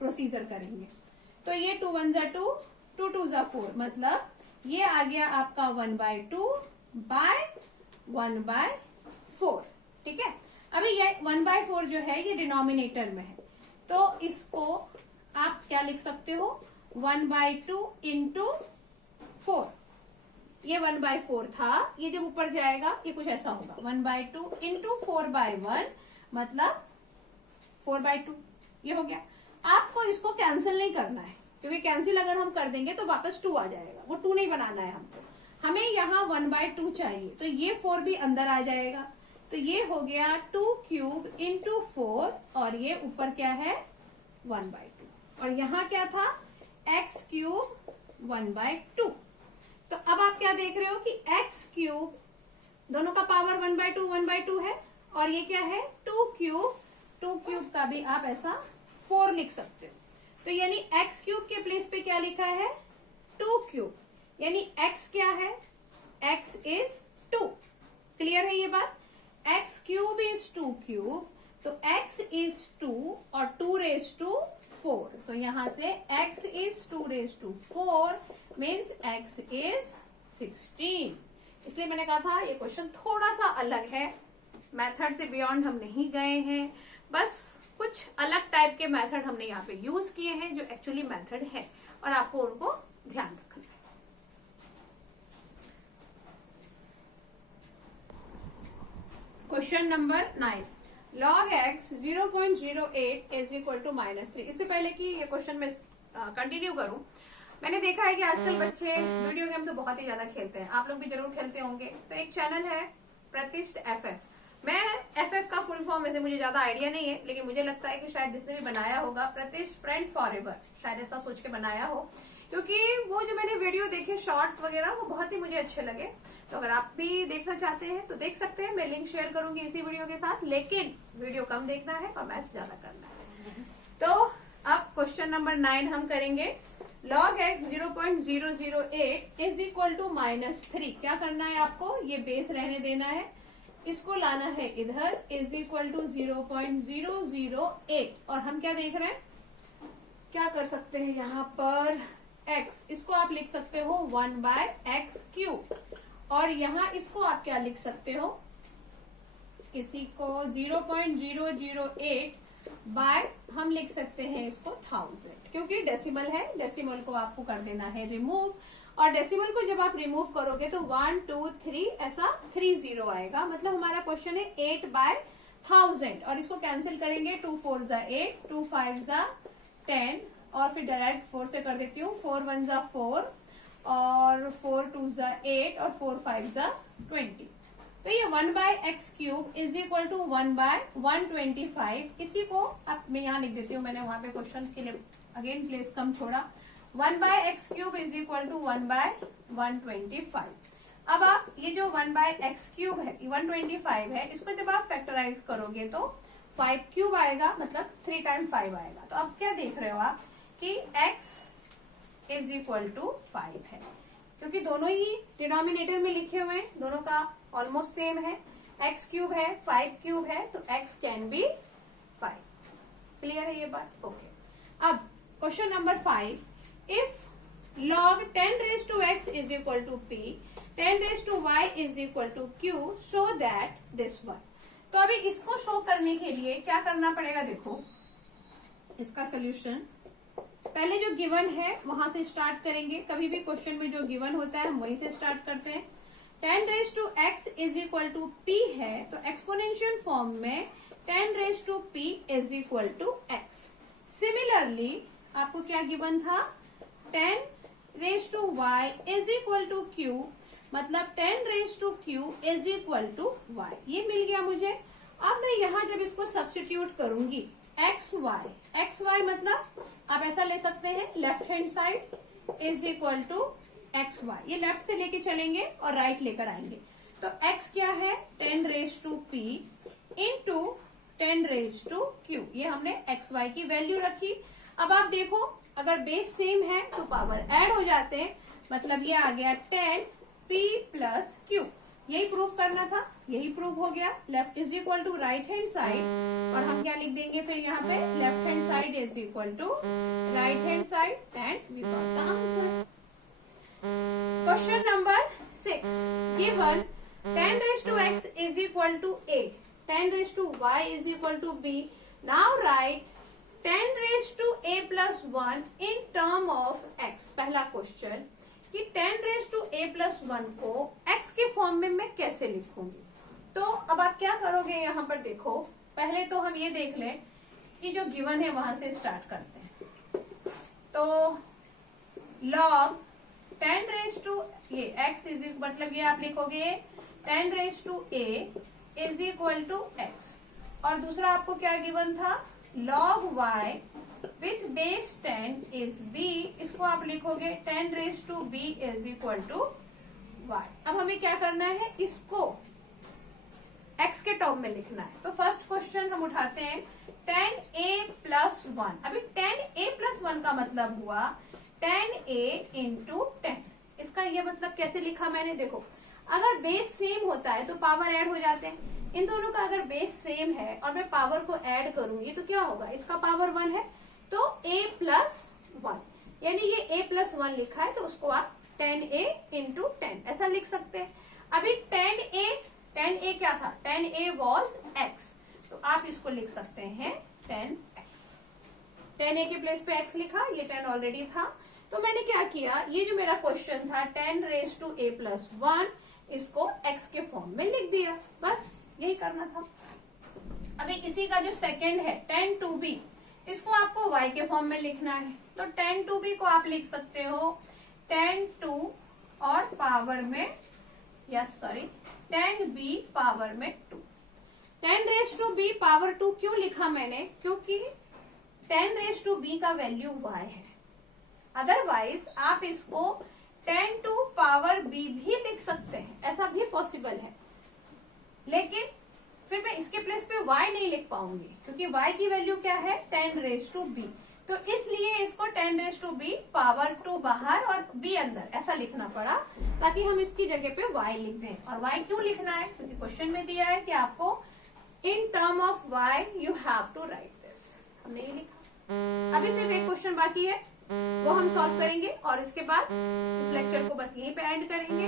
प्रोसीजर करेंगे। तो ये 2 1 जा 2, 2 2 जा 4, मतलब ये आ गया आपका 1/2 बाय 1/4, ठीक है। अभी ये 1/4 जो है ये डिनोमिनेटर में है, तो इसको आप क्या लिख सकते हो, 1/2 × 4। ये 1/4 था, ये जब ऊपर जाएगा ये कुछ ऐसा होगा, 1/2 × 4/1, मतलब 4/2, ये हो गया। आपको इसको कैंसिल नहीं करना है, क्योंकि कैंसिल अगर हम कर देंगे तो वापस 2 आ जाएगा, वो 2 नहीं बनाना है हमको। हमें यहाँ 1/2 चाहिए, तो ये 4 भी अंदर आ जाएगा, तो ये हो गया 2 क्यूब × 4 और ये ऊपर क्या है 1/2, और यहाँ क्या था x क्यूब 1/2। तो अब आप क्या देख रहे हो कि x क्यूब दोनों का पावर 1/2 है, और ये क्या है 2 क्यूब का भी आप ऐसा 4 लिख सकते हो। तो यानी x क्यूब के प्लेस पे क्या लिखा है 2 क्यूब, यानी x क्या है, x इज 2। क्लियर है ये बात, x क्यूब इज 2 क्यूब, तो x इज 2 और 2 raised to 4, तो यहां से x is 2 raised to 4 means x is 16। इसलिए मैंने कहा था ये क्वेश्चन थोड़ा सा अलग है, मेथड से बियॉन्ड हम नहीं गए हैं, बस कुछ अलग टाइप के मेथड हमने यहाँ पे यूज किए हैं जो एक्चुअली मेथड है, और आपको उनको ध्यान रखना है। Question number 9, log x 0.08 is equal to -3। इससे पहले कि ये क्वेश्चन में कंटिन्यू करूं, मैंने देखा है कि आजकल बच्चे वीडियो गेम तो बहुत ही ज्यादा खेलते हैं, आप लोग भी जरूर खेलते होंगे। तो एक चैनल है प्रतिष्ठ FF, मैं FF का फुल फॉर्म वैसे मुझे ज्यादा आइडिया नहीं है, लेकिन मुझे लगता है कि शायद जिसने भी बनाया होगा प्रतिष्ठ फ्रेंड फॉरएवर, शायद ऐसा सोच के बनाया हो, क्योंकि वो जो मैंने वीडियो देखे शॉर्ट्स वगैरह वो बहुत ही मुझे अच्छे लगे। तो अगर आप भी देखना चाहते हैं तो देख सकते हैं, मैं लिंक शेयर करूंगी इसी वीडियो के साथ, लेकिन वीडियो कम देखना है और मैथ्स ज्यादा करना है। तो अब क्वेश्चन नंबर 9 हम करेंगे। log x 0.008 is equal to -3। क्या करना है आपको, ये बेस रहने देना है, इसको लाना है इधर, इज इक्वल टू 0.008। और हम क्या देख रहे हैं, क्या कर सकते हैं यहाँ पर x, इसको आप लिख सकते हो 1/x³। और यहाँ इसको आप क्या लिख सकते हो, इसी को 0.008 बाय हम लिख सकते हैं इसको 1000, क्योंकि डेसिमल है, डेसिमल को आपको कर देना है रिमूव। और डेसिमल को जब आप रिमूव करोगे तो 1 2 3 ऐसा 30 आएगा, मतलब हमारा क्वेश्चन है 8/1000। और इसको कैंसिल करेंगे, 2 4 = 8, 2 5 = 10, और फिर डायरेक्ट 4 से कर देती हूँ, 4 1 = 4, और 4 2 = 8, और 4 5 = 20। तो ये 1/x³ इज इक्वल टू 1/125। इसी को अब मैं यहाँ लिख देती हूँ, मैंने वहां पे क्वेश्चन के लिए अगेन प्लेस कम छोड़ा। 1/x³ is equal to 1/125। अब आप ये जो 1/x³ है, 125 है, इसको जब आप फैक्टराइज करोगे तो 5³ आएगा, मतलब 3 टाइम 5 आएगा। तो अब क्या देख रहे हो आप कि x इज इक्वल टू 5 है, क्योंकि दोनों ही डिनोमिनेटर में लिखे हुए हैं, दोनों का ऑलमोस्ट सेम है। x³ है, 5³ है, तो x कैन बी 5। क्लियर है ये बात? ओके। अब question number 5, if log 10⁻x is equal to p, 10⁻y is equal to q, show that this one. तो अभी इसको शो करने के लिए क्या करना पड़ेगा, देखो इसका सोल्यूशन पहले जो गिवन है वहां से स्टार्ट करेंगे। कभी भी क्वेश्चन में जो गिवन होता है हम वहीं से स्टार्ट करते हैं। 10⁻x is equal to p है, तो एक्सपोनेंशियल फॉर्म में 10⁻p is equal to x। Similarly आपको क्या गिवन था, 10⁻y is equal to q, मतलब 10⁻q is equal to y। ये मिल गया मुझे। अब मैं यहाँ जब इसको सब्स्टिट्यूट करूंगी, xy मतलब आप ऐसा ले सकते हैं, left hand side is equal to xy, ये लेफ्ट से लेके चलेंगे और राइट लेकर आएंगे। तो x क्या है, 10⁻p इंटू 10⁻q, ये हमने xy की वैल्यू रखी। अब आप देखो, अगर बेस सेम है तो पावर ऐड हो जाते हैं, मतलब ये आ गया 10p + q। यही प्रूव करना था, यही प्रूव हो गया। Left is equal to right hand side, और हम क्या लिख देंगे फिर यहाँ पे, left hand side is equal to right hand side, and we got the answer. Question number 6, given 10⁻x is equal to a, 10⁻y is equal to b. Now write 10⁻a + 1 in term of x। पहला question कि 10⁻a + 1 को x के form में मैं कैसे लिखूंगी। तो अब आप क्या करोगे, यहाँ पर देखो, पहले तो हम ये देख लें कि जो गिवन है वहां से स्टार्ट करते हैं। तो log 10⁻, ये x इज मतलब ये आप लिखोगे 10⁻a is equal to x। और दूसरा आपको क्या गिवन था, log y with base 10 is b, इसको आप लिखोगे 10⁻b is equal to y। अब हमें क्या करना है, इसको x के टर्म में लिखना है। तो फर्स्ट क्वेश्चन हम उठाते हैं, 10a + 1। अभी 10a + 1 का मतलब हुआ 10a × 10। इसका ये मतलब कैसे लिखा मैंने, देखो अगर बेस सेम होता है तो पावर ऐड हो जाते हैं। इन दोनों का अगर बेस सेम है और मैं पावर को ऐड करूंगी तो क्या होगा, इसका पावर 1 है, तो a + 1, यानी ये a + 1 लिखा है, तो उसको आप 10a × 10 ऐसा लिख सकते हैं। अभी 10a क्या था, 10a was x, तो आप इसको लिख सकते हैं 10x। 10a के प्लेस पे x लिखा, ये 10 ऑलरेडी था। तो मैंने क्या किया, ये जो मेरा क्वेश्चन था 10⁻a + 1, इसको x के फॉर्म में लिख दिया, बस यही करना था। अभी इसी का जो सेकंड है 10⁻b, इसको आपको y के फॉर्म में लिखना है। तो 10⁻b को आप लिख सकते हो 10⁻2 और पावर में 10b पावर में 2। 10⁻² पावर 2 क्यों लिखा मैंने, क्योंकि 10⁻² का वैल्यू y है। अदरवाइज आप इसको 10⁻⁵ भी लिख सकते हैं, ऐसा भी पॉसिबल है, लेकिन फिर मैं इसके प्लेस पे y नहीं लिख पाऊंगी क्योंकि y की वैल्यू क्या है 10⁻², तो इसलिए इसको 10⁻² पावर 2 बाहर और b अंदर ऐसा लिखना पड़ा, ताकि हम इसकी जगह पे y लिख दें। और y क्यों लिखना है, क्योंकि क्वेश्चन में दिया है कि आपको in term of y you have to write this. हमने ये लिखा। अभी सिर्फ एक क्वेश्चन बाकी है, वो हम सॉल्व करेंगे और इसके बाद इस लेक्चर को बस यहीं पे एंड करेंगे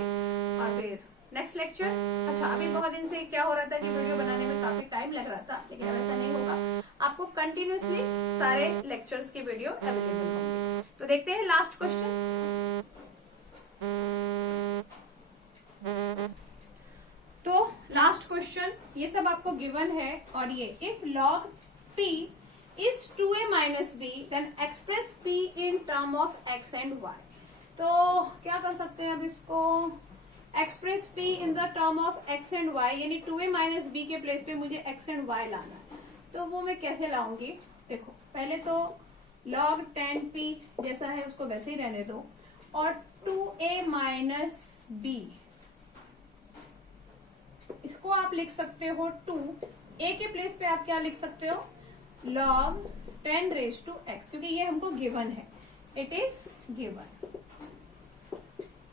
और फिर नेक्स्ट लेक्चर। अच्छा, अभी बहुत दिन से क्या हो रहा था कि वीडियो बनाने में काफी टाइम लग रहा था, लेकिन अब ऐसा नहीं होगा, आपको कंटिन्यूअसली सारे लेक्चर्स की वीडियो अवेलेबल होंगे। तो देखते हैं लास्ट क्वेश्चन। तो लास्ट क्वेश्चन, ये सब आपको गिवन है और ये if log p is 2a - b then express p in term of x and y। तो क्या कर सकते हैं अब इसको, express p in the term of x and y, यानी 2a - b के प्लेस पे मुझे x एंड y लाना है। तो वो मैं कैसे लाऊंगी, देखो पहले तो log 10p जैसा है उसको वैसे ही रहने दो, और 2a - b इसको आप लिख सकते हो 2, a के प्लेस पे आप क्या लिख सकते हो log 10⁻x, क्योंकि ये हमको गिवन है, इट इज गिवन।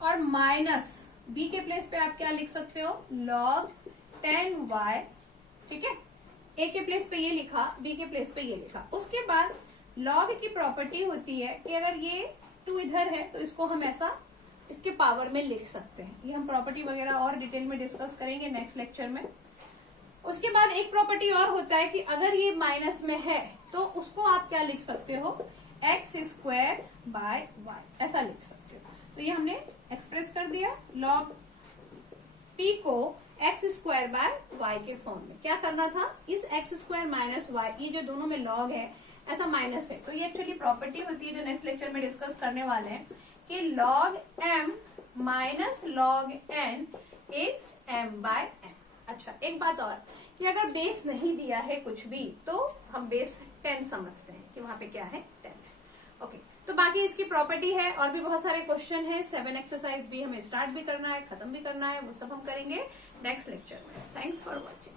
और माइनस b के प्लेस पे आप क्या लिख सकते हो log 10y, ठीक है। a के प्लेस पे ये लिखा, b के प्लेस पे ये लिखा। उसके बाद log की प्रॉपर्टी होती है कि अगर ये 2 इधर है तो इसको हम ऐसा इसके पावर में लिख सकते हैं। ये हम प्रॉपर्टी वगैरह और डिटेल में डिस्कस करेंगे नेक्स्ट लेक्चर में। उसके बाद एक प्रॉपर्टी और होता है कि अगर ये माइनस में है तो उसको आप क्या लिख सकते हो x² ऐसा लिख सकते हो। तो ये हमने एक्सप्रेस कर दिया log p को x² के फॉर्म में। क्या करना था, इस x² - y, ये जो दोनों में log है ऐसा माइनस है, तो ये एक्चुअली प्रॉपर्टी होती है जो नेक्स्ट लेक्चर में डिस्कस करने वाले हैं कि log m - log n is m/n। अच्छा, एक बात और कि अगर बेस नहीं दिया है कुछ भी तो हम बेस 10 समझते हैं कि वहां पे क्या है 10। ओके, तो बाकी इसकी प्रॉपर्टी है और भी बहुत सारे क्वेश्चन हैं। 7 एक्सरसाइज भी हमें स्टार्ट भी करना है, खत्म भी करना है, वो सब हम करेंगे नेक्स्ट लेक्चर में। Thanks for watching.